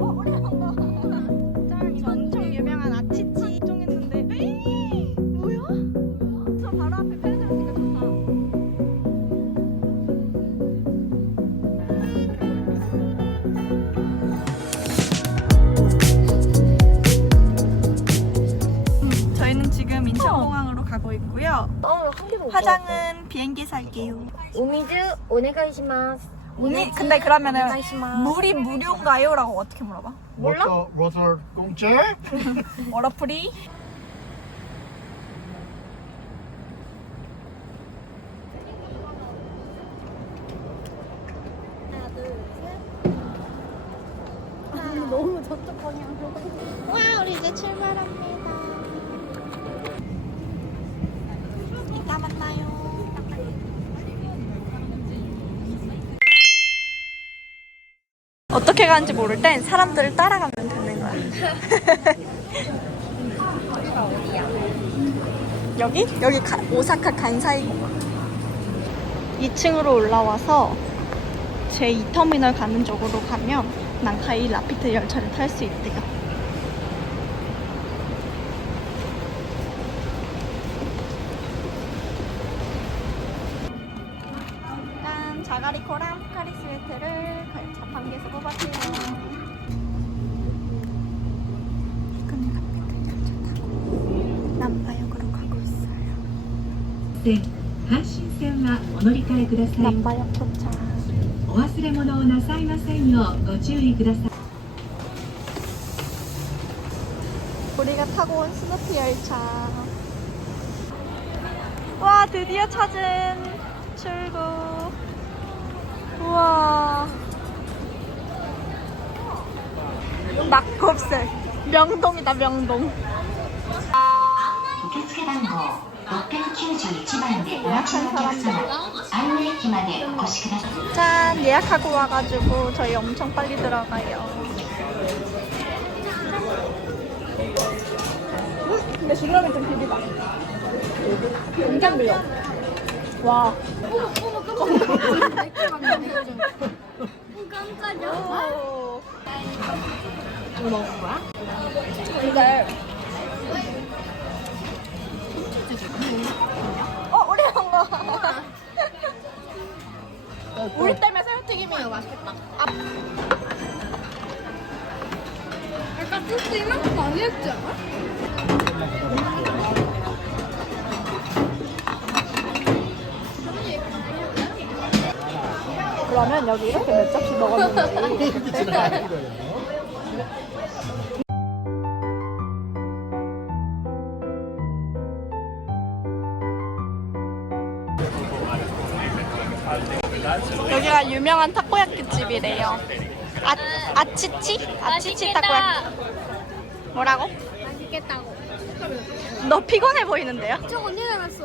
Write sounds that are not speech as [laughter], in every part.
어, 이거 엄청 유명한 아치치 이동했는데 뭐야? 저 바로 앞에 편의점 있으니까 좋다. 음, 저희는 지금 인천공항으로 가고 있고요. 어, 한 개도 못 화장은 비행기 살게요. 오미즈 오네가이시 언니, 근데 그러면은. 물이 무료인가요? 라고 어떻게 물어봐? 몰라? 워터, 워터 공짜? [laughs] 워터프리? 어떻게 가는지 모를 땐 사람들을 따라가면 되는 거야. 여기가 [laughs] 어디야? 여기? 여기 가- 오사카 간사이 공항. 2층으로 올라와서 제2터미널 가는 쪽으로 가면 난카이 라피트 열차를 탈 수 있대요. ください 남바역 도착. お忘れ物をなさいませんようご注意ください 우리가 타고 온 스누피 열차. 와, 드디어 찾은 출구. 우와. 낙곱새. 명동이다, 명동. 受付番号 짠 예약하고 와가지고 저희 엄청 빨리 들어가요. 음, 근데 지금은 좀 비리다. 굉장 매워 와. 깜짝이야. 뭐 먹은 거야? 근데 여기 이렇게 몇 접시 먹었는지? [laughs] 여기가 유명한 타코야끼 집이래요. 아, 아치치? 아치치 타코야끼. 뭐라고? 맛있겠다고. 너 피곤해 보이는데요? 저 언니 닮았어.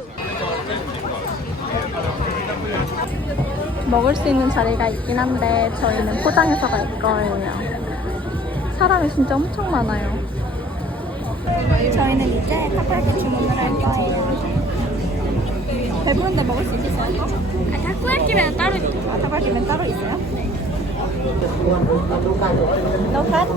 먹을 수 있는 자리가 있긴 한데 저희는 포장해서 갈 거예요. 사람이 진짜 엄청 많아요. 저희는 이제 타코야키 주문을 할 거예요. 배부른데 먹을 수 있겠어요? 아, 타코야끼면 따로 있어. 아, 타코야키면 따로 있어요? 노핫?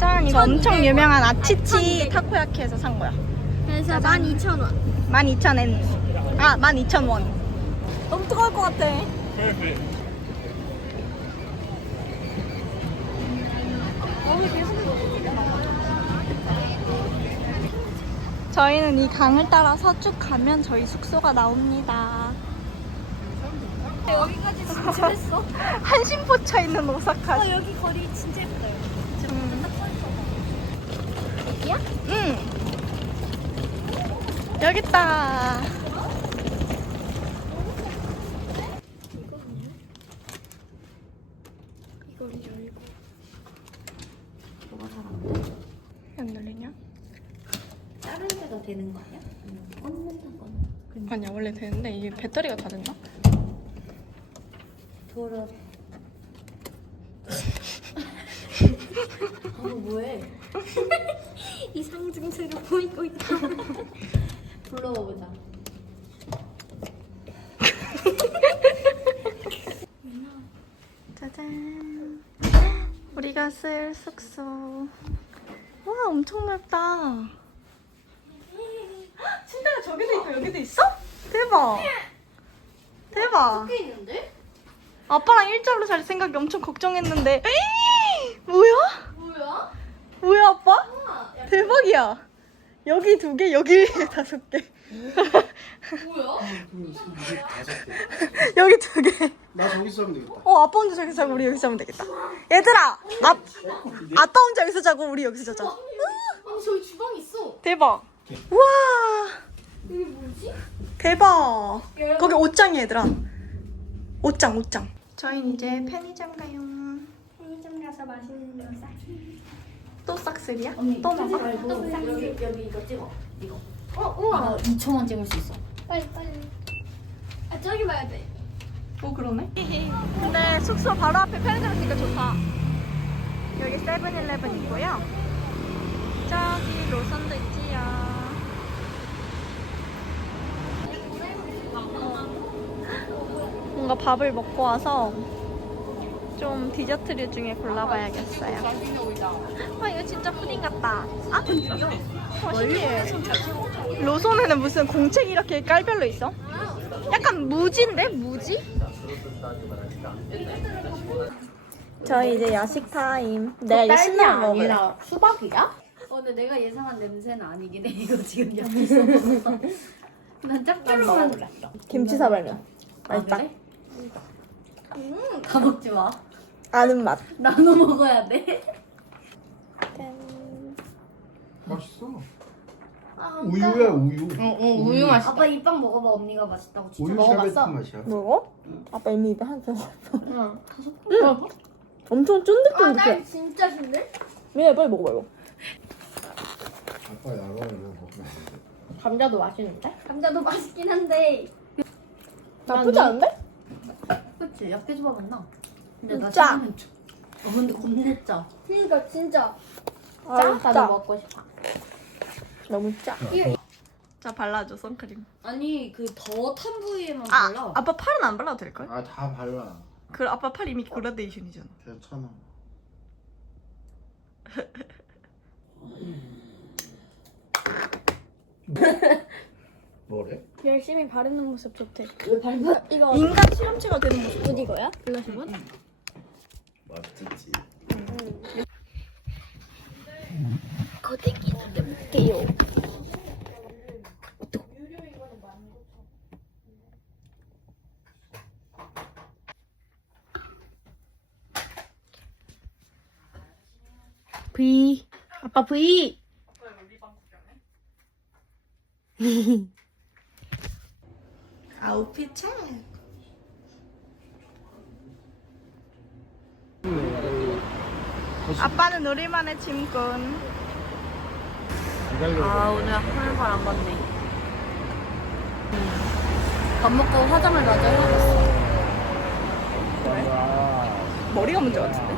짠, 이거 엄청 유명한 아치치 타코야키에서 산 거야. 그래서 12,000원. 12,000엔. 아, 12,000원. 너무 뜨거울 것 같아. 저희는 이 강을 따라서 쭉 가면 저희 숙소가 나옵니다. 여기까지 진짜 했어. 한심 포쳐 있는 오사카. 아, 여기 거리 진짜 예쁘다. 여기. 음. 여기야? 응. 여기 있다. 이걸 열고. 뭐가 잘안 안 열리냐? 다른 데도 되는 거 아니야? 꽂는다거나 아니야 원래 되는데 이게 배터리가 다 됐나? 돌아 [laughs] 어 뭐해 이 상징세를 보이고 있다. 불러보자 호텔 숙소. 와, 엄청 넓다. 헉, 침대가 저기도 있고 여기도 있어? 대박. 대박. 꽤 있는데? 아빠랑 생각이 엄청 걱정했는데. 에이, 뭐야? 뭐야? 뭐야, 아빠? 우와, 야, 대박이야. 여기 두 개, 여기 [laughs] 다섯 개. 뭐야? [laughs] 여기 두 개. 나 저기 있으면 되겠다. 어, 아빠 혼자 저기서 자고 우리 여기서 자면 되겠다. 얘들아, 아, 아빠 혼자 여기서 자고 우리 여기서 자자. 아니 저기 주방 있어. 대박. 와, 이게 뭐지? 대박. 거기 옷장이 얘들아. 옷장, 옷장. 저희는 이제 편의점 가요. 편의점 가서 맛있는 거 사기. 또 싹쓸이야? 또 먹어? 또 사기. 여기 여기 이거 찍어. 이거. 어 우와. 아, 2초만 찍을 수 있어. 빨리 빨리. 아 저기 봐야 돼. 어, 그러네. 근데 숙소 바로 앞에 편의점 있으니까 좋다. 여기 세븐일레븐 있고요. 저기 로선도 있지요. 뭔가 밥을 먹고 와서 좀 디저트류 중에 골라봐야겠어요. [laughs] 아 이거 진짜 푸딩 같다. 아 어, 신기해. 로손에는 무슨 공책이 이렇게 깔별로 있어? 약간 무지인데 무지? 저희 이제 야식 타임. 내가 이거 거 먹을래. 수박이야? 어, 근데 내가 예상한 냄새는 아니긴 해. 이거 지금 여기서 먹어서. [laughs] 난 짭조름한. 김치 사발면. 맛있다. 그래? 다 먹지 마. 아는 맛. 나눠 먹어야 돼. 맛있어. 아, 우유야 우유. 어, 우유 맛있다. 아빠 이 빵 먹어봐. 언니가 맛있다고 진짜 우유 샤베트 먹어봤어? 맛이야. 먹어? 아빠 이미 입에 한 번. 응. 다섯 번. 엄청 쫀득쫀득해. 아나 진짜 신데? 얘 빨리 먹어봐 이거. 아빠 안 돼. 감자도 맛있는데? 감자도 맛있긴 한데. 나쁘지 않은데? 그치? 약해져봐 맞나? 근데 나 짜. 지금은 짜. 어, 근데 겁내 짜. 그러니까 진짜. 아, 나도 짜. 먹고 싶어. 너무 짜. 자 발라줘 선크림. 아니 그 더 탄 부위에만 아 발라. 아빠 팔은 안 발라도 될 걸? 아 다 발라. 그 아빠 팔 이미 그라데이션이잖아. 괜찮아. [laughs] 뭐래? 열심히 바르는 모습 좋대. 왜 밟아? 이거 인간 실험체가 되는 모습. 옷 이거야? 블러셔건? 맛있지. 거대기는 볼게요. V. 아빠 V. [laughs] 아웃핏 책. 아빠는 우리만의 짐꾼. 아 오늘 하늘발 안 봤네. 밥 먹고 화장을 마저 해봤어. 머리가 문제 같은데?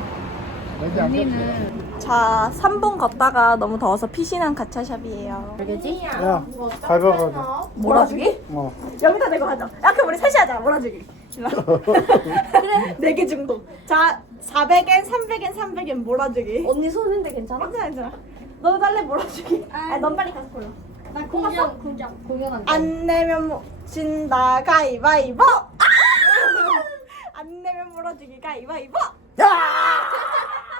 언니는 자, 3분 걷다가 너무 더워서 피신한 가차샵이에요. 알겠지? 야 밟아가자. 몰아주기? 어. 여기다 대고 하자. 야, 그럼 우리 셋이 하자. 몰아주기. 그래. 4개 정도. 자, 400엔, 300엔, 300엔 몰아주기. 언니 손인데 괜찮아? 괜찮아, 괜찮아. 너도 달래 몰아주기. 아, 넌 빨리 가서 골라. 나 공장 공장. 공연한 안 내면 뭐, 진다, 가위바위보! 아! [laughs] 안 내면 몰아주기, 가위바위보!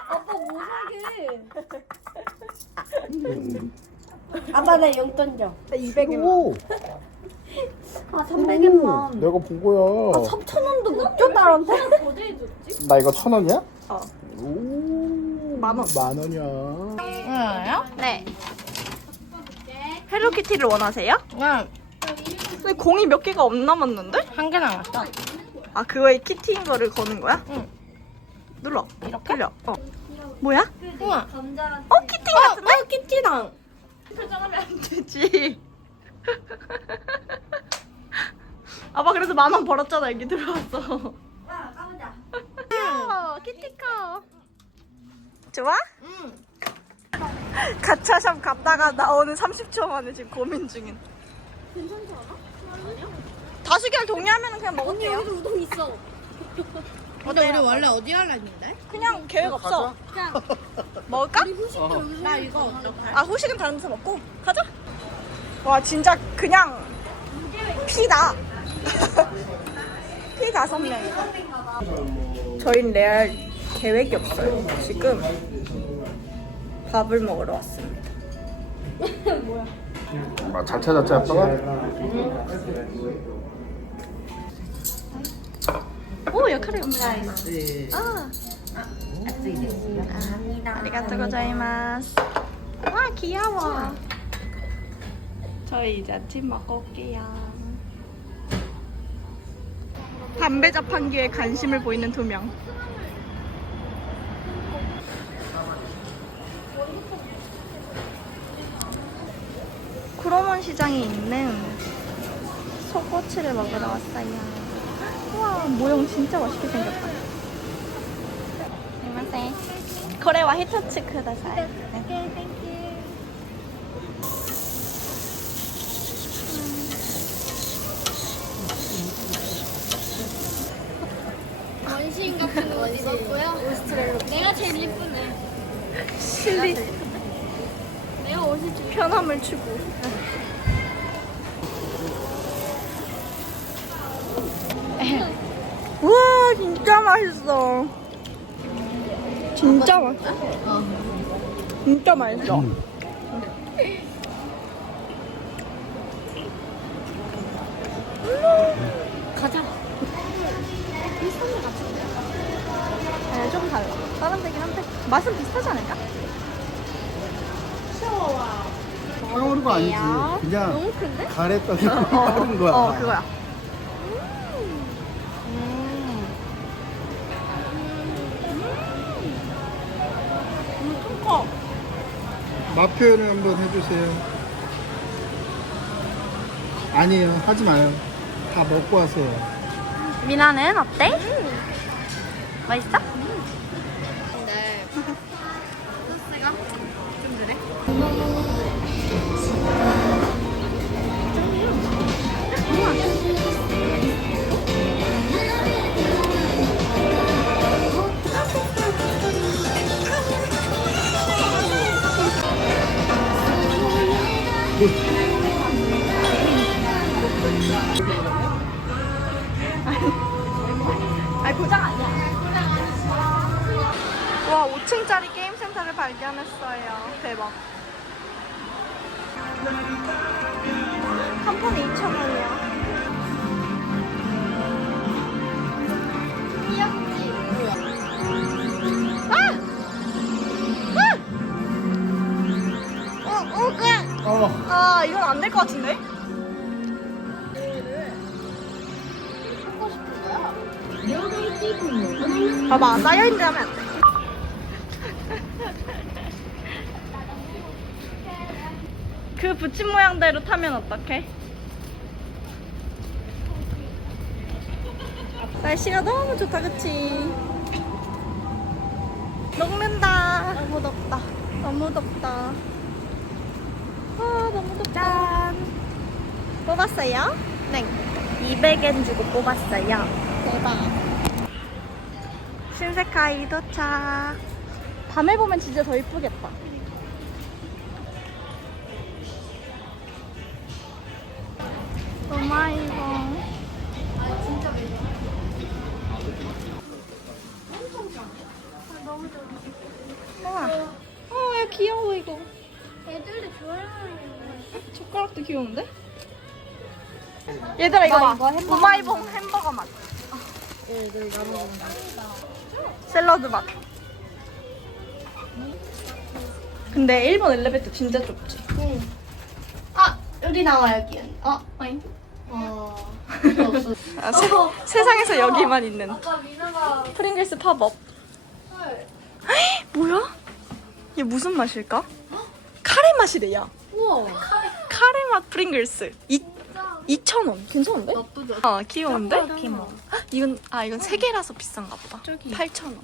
아빠 뭐 사게? 아빠 나 용돈 줘. 200엔. 오. 아 300엔만. 내가 본 거야. 3천 원도 못 줘, 나한테? 어디 줬지? 나 이거 천 원이야? 어. 오. 만 원. 만 원이야. 네. 헬로키티를 원하세요? 응. 근데 공이 몇 개가 없 남았는데? 한 개 남았어. 아 그거에 키티인 거를 거는 거야? 응. 눌러. 이렇게? 눌려. 어. 뭐야? 우와. 감자. 어 키티 같은데? 어 키티당. 표정하면 안 되지. [laughs] 아빠 그래서 만 원 벌었잖아 여기 들어왔어. 와 까보자. 귀여워 키티커. 좋아? 응. 가차샵 갔다가 나오는 30초 만에 지금 고민 중인. 괜찮지 않아? 다수결 동의하면 그냥 먹을게요. 여기도 우동 있어. 근데 우리 원래 어디 했는데? 그냥 계획 없어. 그냥 [laughs] 먹을까? 나 이거 어떡해? 아 후식은 다른 데서 먹고 가자. 와 진짜 그냥 피다. 피 다섯 명이다. 저희는 레알 계획이 없어요. 지금 밥을 먹으러 왔습니다. 아, 잘 찾았지 아빠가? 오 역할이 없네. 아. 아리가또 고자이마스. 와 귀여워. 저희 이제 아침 먹고 올게요. 담배 자판기에 관심을 보이는 두 명. 구로몬 시장에 있는 소꼬치를 먹으러 왔어요. 우와 모형 진짜 맛있게 생겼다. 안녕하세요. 거래와 히토츠 쿠다사이. 네. 원시인 같은 옷 입었고요. 오스트레일로. 내가 제일 이쁘네. 실리 내가 좀 편함을 주고. 우와 진짜 맛있어. 진짜 맛있어. 진짜 맛있어. 가자. 네, 좀 달라. 다른 데긴 한데 맛은 비슷하지 않을까? 따오는 거 아니지 그냥 너무 큰데? 가래떡이 따른 거야 어 그거야. 맛 표현을 한번 해주세요. 아니에요. 하지 마요. 다 먹고 하세요. 미나는 어때? 맛있어? 그 붙임 모양대로 타면 어떡해? 날씨가 너무 좋다 그치? 녹는다. 너무 덥다. 너무 덥다. 아 너무 덥다. 짠. 뽑았어요? 네. 200엔 주고 뽑았어요. 대박. 신세카이 도착. 밤에 보면 진짜 더 이쁘겠다 샐러드 맛. 근데 일본 엘리베이터 진짜 좁지. 아, 여기 나와 여기. 어, 어잉. 어. 없어. [laughs] 아, 세, 세상에서 여기만 있는 아까 미나가 프링글스 팝업. 뭐야? 얘 무슨 맛일까? 카레 맛이래 야. 우와. 카레 맛 프링글스. 이 2,000원. 괜찮은데? 나쁘지 아, 귀여운데? 키모. 헉, 이건 아 이건 세 개라서 비싼가 보다. 8,000원.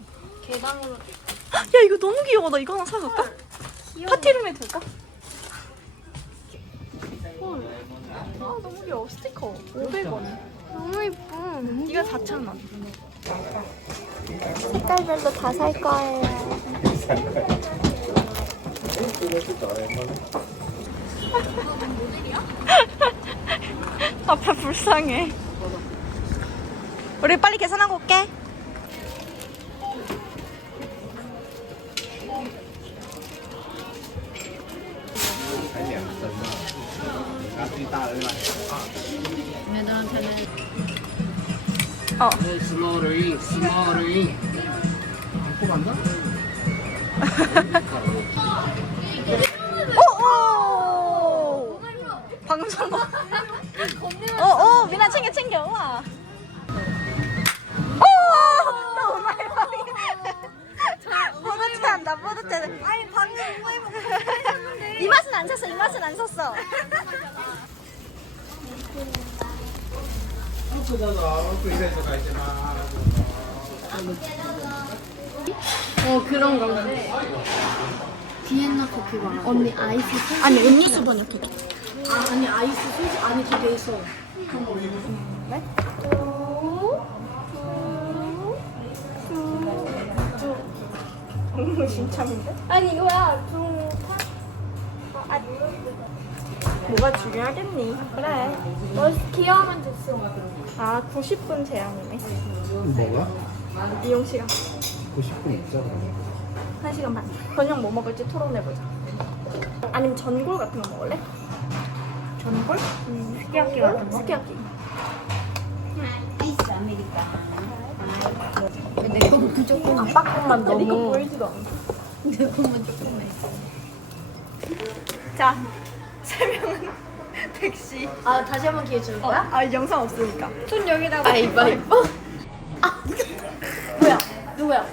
개방으로. 야 이거 너무 귀여워. 나 이거 하나 사 갈까? 파티룸에 둘까? 헐. 아 너무 귀여워. 스티커 500원. 너무 이뻐. 이거 4,000원. 색깔별로 다 살 거예요. [laughs] 아빠 불쌍해. 우리 빨리 계산하고 올게. 어. 스모르잉 스모르잉 오! 방송. 어, 어, 미나 챙겨, 챙겨. 와. 오! 또 오마이바이. 뿌듯해 한다, 뿌듯해. 아니, 방금 오마이바이. 이 맛은 안 샀어, 이 맛은 안 샀어. 어 그런 건데. 비엔나 커피 봐. 언니 아이스. 아니, 음료수도 이렇게. 아 아니 아이스 소주 안에 두개 있어. 진짜인데? 아니 이거야 중. 뭐가 중요하겠니? 그래. 너 귀여우면 됐어. 아, 90분 제한이네. 뭐가? 이용 시간. 90분 있잖아 1시간 반. 저녁 뭐 먹을지 토론해보자. 아니면 전골 같은 거 먹을래? 전골? 음, 스키야키 같은 거? 스키야키. 내 거는 무조건 압박감만 너무. 이거 보이지도 않아. 내 거는 조금해. 자, 세 명은 택시. 아 다시 한 번 기회 주는 거야? 아, 영상 없으니까. 손 여기다가. 가위바위보. 아 뭐야 누구야?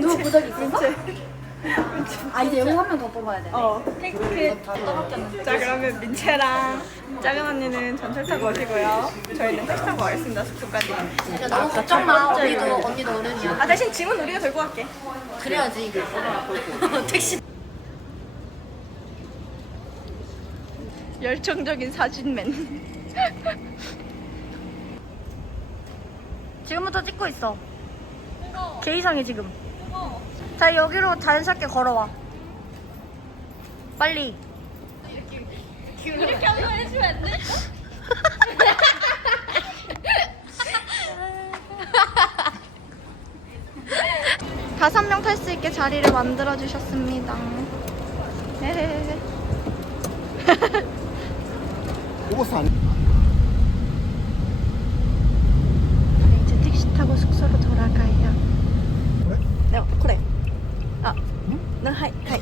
누구 보자기 있었어? 아 이제 여기 한 명 더 뽑아야 돼. 어, 택시. 자, 그러면 민채랑 작은 언니는 전철 타고 오시고요. 저희는 택시 타고 가겠습니다, 숙소까지. 야, 너무 걱정 마. 언니도 언니도 어른이야. 아, 대신 짐은 우리가 들고 갈게. 그래야지. [laughs] 택시. 열정적인 사진맨. 지금부터 찍고 있어. 개 이상해 지금. 자 여기로 자연스럽게 걸어와. 빨리. 이렇게 한번 해주면 안 돼? [laughs] 다섯 명 탈 수 있게 자리를 만들어 주셨습니다. 오버스 안 네, 이제 택시 타고 숙소로 돌아가요. 네, 그래. 아, 나 하이, 하이.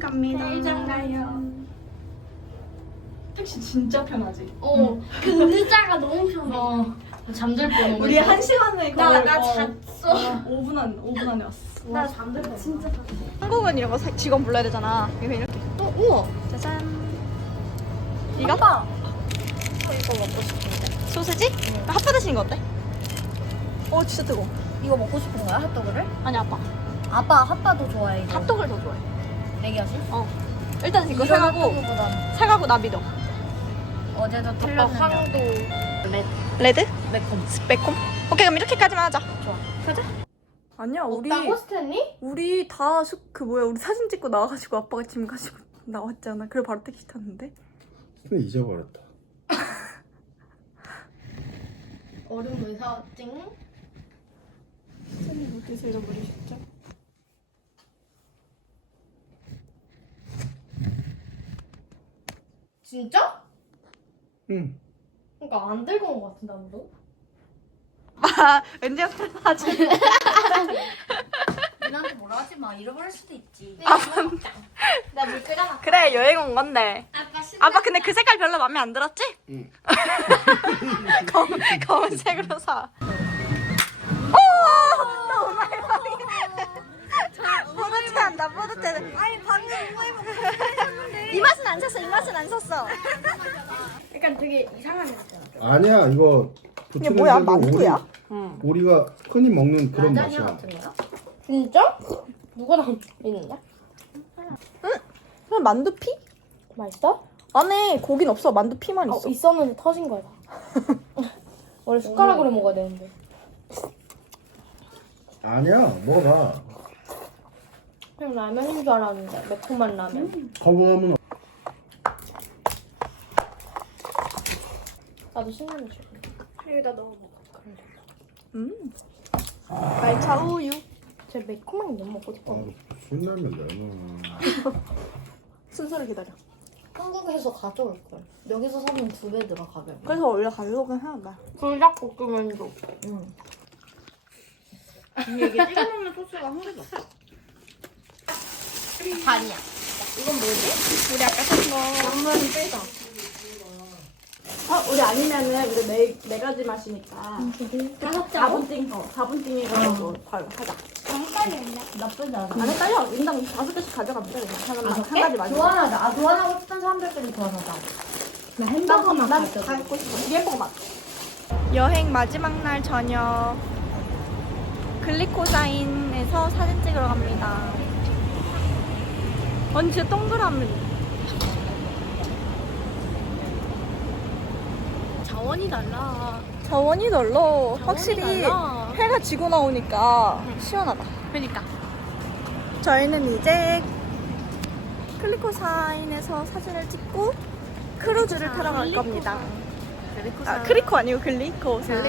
갑니다. 택시 진짜 편하지? 어. 그 의자가 너무 편해. 잠들 뻔. 우리 한 시간에 거의 나 어, 잤어. 5분 안, 5분 안에 왔어. 나 잠들 뻔. 진짜. 한국은 이런 거 사- 직원 불러야 되잖아. 이거 이렇게. 어 우와. 짜잔. 이거? 아빠. 저 이거 먹고 싶은데. 소세지? 핫바 드시는 거 어때? 어, 진짜 뜨거. 이거 먹고 싶은 거야 핫도그를? 아니, 아빠. 아빠 핫바도 좋아해. 이거. 핫도그를 더 좋아해. 내기하지? 일단 이거 이런 사가고, 핫도그보다는 사가고 나 믿어. 어제도 틀렸는데. 황도. 레드? 매콤. 매콤? 오케이 그럼 이렇게까지만 하자 좋아. 가자 아니야 우리 없다고 스탠리? 우리 다그 뭐야 우리 사진 찍고 나와가지고 아빠가 짐 가지고 [laughs] 나왔잖아 그리고 바로 택시 탔는데 근데 잊어버렸다 [laughs] 얼음 왜 사왔지? 사진 어디서 잃어버리셨죠? 진짜? 응 그러니까 안 들고 온 것 같은데 아무도? 아 왠지 사진 민한테 뭐라 하지 마. 잃어버릴 수도 있지. 나물 끓여놨. 그래 여행 온 건데 아빠 신나. 아빠 근데 그 색깔 별로 마음에 안 들었지? 응. [laughs] 검, 검은색으로 사 오! 또 오마이바이 뿌듯해한다 뿌듯해 아니 방금 오마이바이 이 맛은 안 샀어 이 맛은 안 샀어 약간 되게 이상한 냄새. 아니야 이거 이게 뭐야 만두야? 우리, 우리가 흔히 먹는 그런 라자냐 맛이야 같은 거야? 진짜? 누가 남기는데? 그냥 만두피? 맛있어? 안에 고긴 없어 만두피만 있어 있었는데 터진 거야. [laughs] 원래 숟가락으로 먹어야 되는데. 아니야 먹어봐 그냥 라면인 줄 알았는데 매콤한 라면. 거부하면 나도 신라면 줄게. 여기다 넣어 먹어. 음. 말차 우유. 제 매콤한 게 너무 먹고 싶어. 아, 신라면 내놔 [laughs] 순서를 기다려. 한국에서 가져올 걸. 여기서 사면 두 배 들어 가격. 그래서 원래 가격은 하나. 불닭볶음면도. 응. 이게 찍어 먹는 소스가 한 개도 없어. 반이야. 이건 뭐지? 우리 아까 산 거. 양면 빼다. 어, 우리 아니면은 우리 네, 네 가지 맛이니까. 다섯 장. 4분띵, 어, 4분띵 해가지고 바로 하자. 나쁘지 않아. 안 헷갈려. 인당 다섯 개씩 가져가면 돼. 그냥 하나만 한 가지 맛이. 교환하자. 아, 교환하고 싶은 사람들끼리 교환하자. 나 햄버거만 난 가져. 갖고 싶어. 햄버거 맛. 여행 마지막 날 저녁 글리코사인에서 사진 찍으러 갑니다. 언니 진짜 동그라미. 자원이 달라. 저원이 널러. 확실히 달라. 해가 지고 나오니까 시원하다. 그러니까. 저희는 이제 클리코사인에서 사진을 찍고 크루즈를 타러 갈 겁니다. 아, 크리코 아니고 글리코사. 와, 노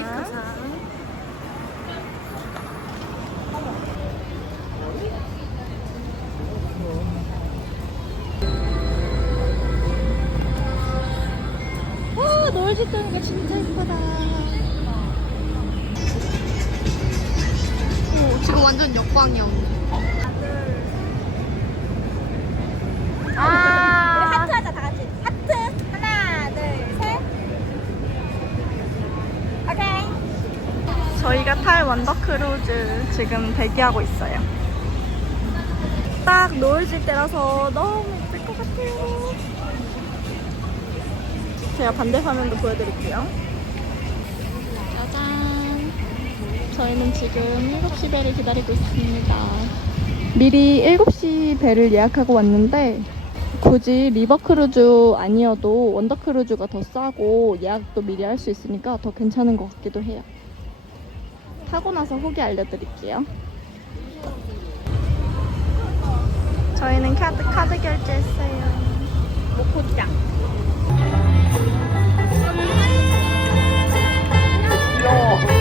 뜨는 게 진짜 예쁘다. 오, 지금 완전 역광이야. 아. 하트 하자, 다 같이. 하트. 하나, 둘, 셋. 오케이. 저희가 탈 원더 크루즈 지금 대기하고 있어요. 딱 노을 질 때라서 너무 예쁠 것 같아요. 제가 반대 화면도 보여드릴게요. 짜잔. 저희는 지금 7시 배를 기다리고 있습니다. 미리 7시 배를 예약하고 왔는데 굳이 리버크루즈 아니어도 원더크루즈가 더 싸고 예약도 미리 할 수 있으니까 더 괜찮은 것 같기도 해요. 타고 나서 후기 알려드릴게요. 저희는 카드, 카드 결제했어요. 목포장. 우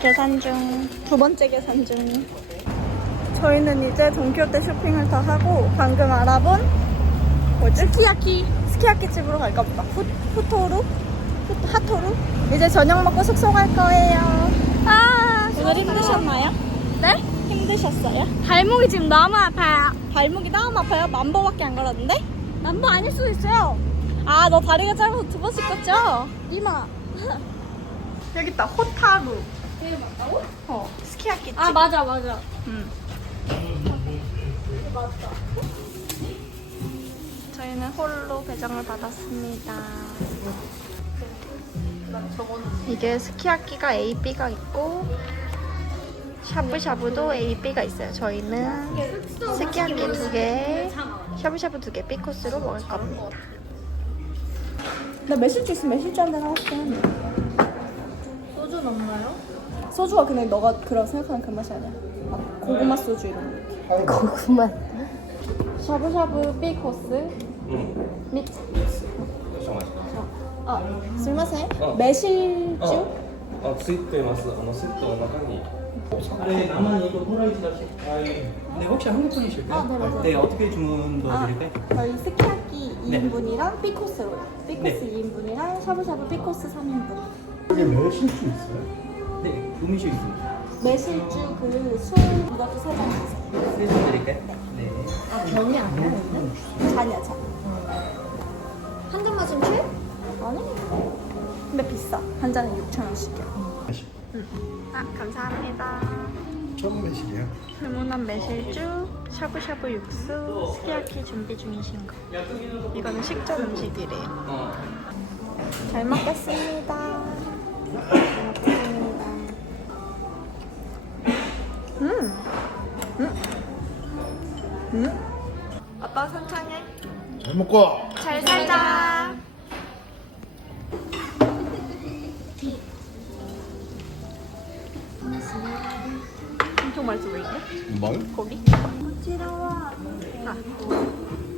계산 중. 두 번째 계산 중. 저희는 이제 돈키호테 쇼핑을 다 하고 방금 알아본 뭐지? 스키야키. 스키야키 집으로 갈까 보다. 후, 후토루? 후, 하토루? 이제 저녁 먹고 숙소 갈 거예요. 아, 오늘 힘드셨나요? 네? 힘드셨어요? 발목이 지금 너무 아파요. 발목이 너무 아파요? 만보밖에 안 걸었는데? 만보 아닐 수도 있어요. 아, 너 다리가 짧아서 두 번씩 걷죠? 이마. [laughs] 여기 있다. 호타루. 어, 스키야키 집. 아 맞아 맞아. 음. 저희는 홀로 배정을 받았습니다. 이게 스키야키가 A, B가 있고 샤브샤브도 A, B가 있어요. 저희는 스키야키 두 개, 샤브샤브 두 개 B 코스로 먹을 겁니다. 나 매실주 있으면 매실주 한잔 하고 싶긴 한데. 소주는 없나요? 소주가 그냥 너가 그런 생각하는 그 맛이 아니야. 막 고구마 소주 이런 거. 고구마. 샤브샤브 B 코스. 및. 아, 스미마세. 매실주. あ、ついてます。あのセットの中に。네, 나만 이거 호라이트 다시. 네, 혹시 한국 분이실까요? 아, 네, 맞아요. 네, 어떻게 주문 아, 도와드릴까요? 저희 스키야키 네. 2인분이랑 B 코스로. B 코스 네. 2인분이랑 샤브샤브 B 코스 3인분. 이게 매실 수 있어요? 네, 음식 있습니다. 매실주 그술 이것도 세잔 주세요. 세줄 드릴까요? 네. 아 병이 아니야 근데? 잔이야 잔. 한 잔 마시면 취해? 아니. 근데 비싸. 한 잔에 6천 원씩이야. 아 감사합니다. 처음 매실이야? 주문한 매실주, 샤브샤브 육수, 스키야키 준비 중이신 거. 이거는 식전 음식이래요. 어. 잘 먹겠습니다. [laughs] 음, 음, 음. 아빠 선창해. 잘 먹고! 잘 살자. 엄청 맛있어 보이네. 뭘? 고기? 부지러워. 아.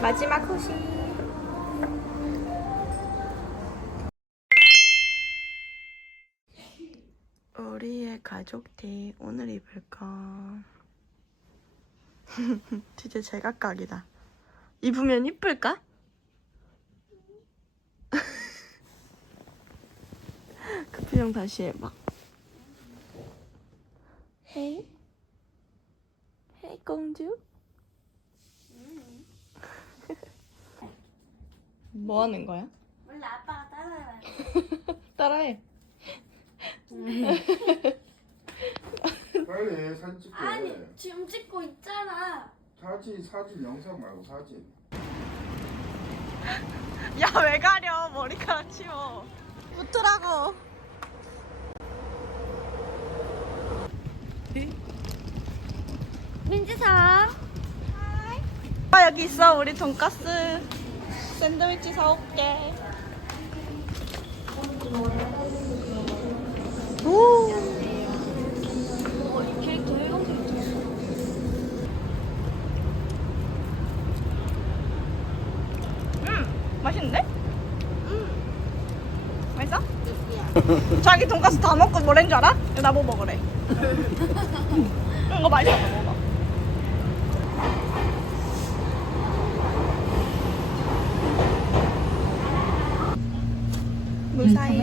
마지막 후식. 우리의 가족티 오늘 입을까? [laughs] 진짜 제각각이다. 입으면 이쁠까? [laughs] 그 표정 다시 해봐. 헤이? 헤이 공주? 뭐 하는 거야? 몰라 아빠가 [laughs] 따라해. 따라해. [laughs] 빨리 사진 찍게. 아니 지금 찍고 있잖아. 사진, 사진, 영상 말고 사진. [laughs] 야 왜 가려 머리카락 치워. 붙으라고. 민지상. 아 여기 있어 우리 돈가스 샌드위치 사올게. 오. 음 맛있는데? 음 맛있어? 자기 돈가스 다 먹고 뭐랬줄 알아? 이거 나뭐 먹으래. [laughs] 이거 맛있어 먹어봐. 무사히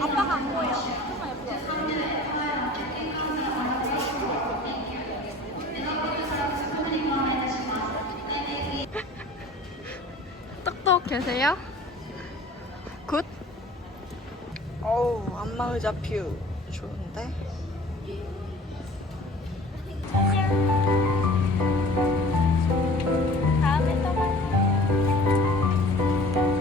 아빠가 안 보여. [laughs] 똑똑 계세요? 굿. 어우 안마 의자 뷰 좋은데?